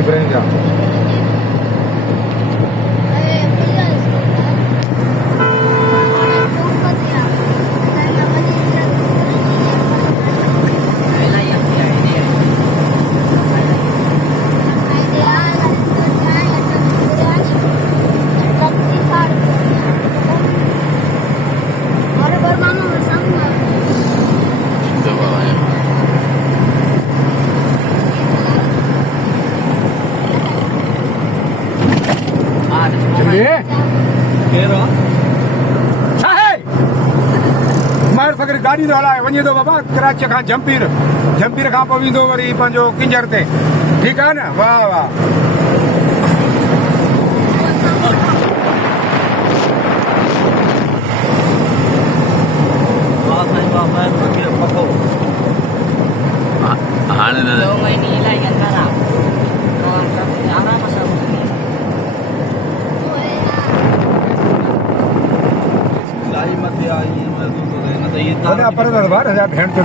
mi frente. गाड़ी तो हलाए वञे थो बाबा कराची खां जमपीर खां पोइ वेंदो वरी पंहिंजो किंजर ते ठीकु आहे न वाह वाह हाणे पर भेण थो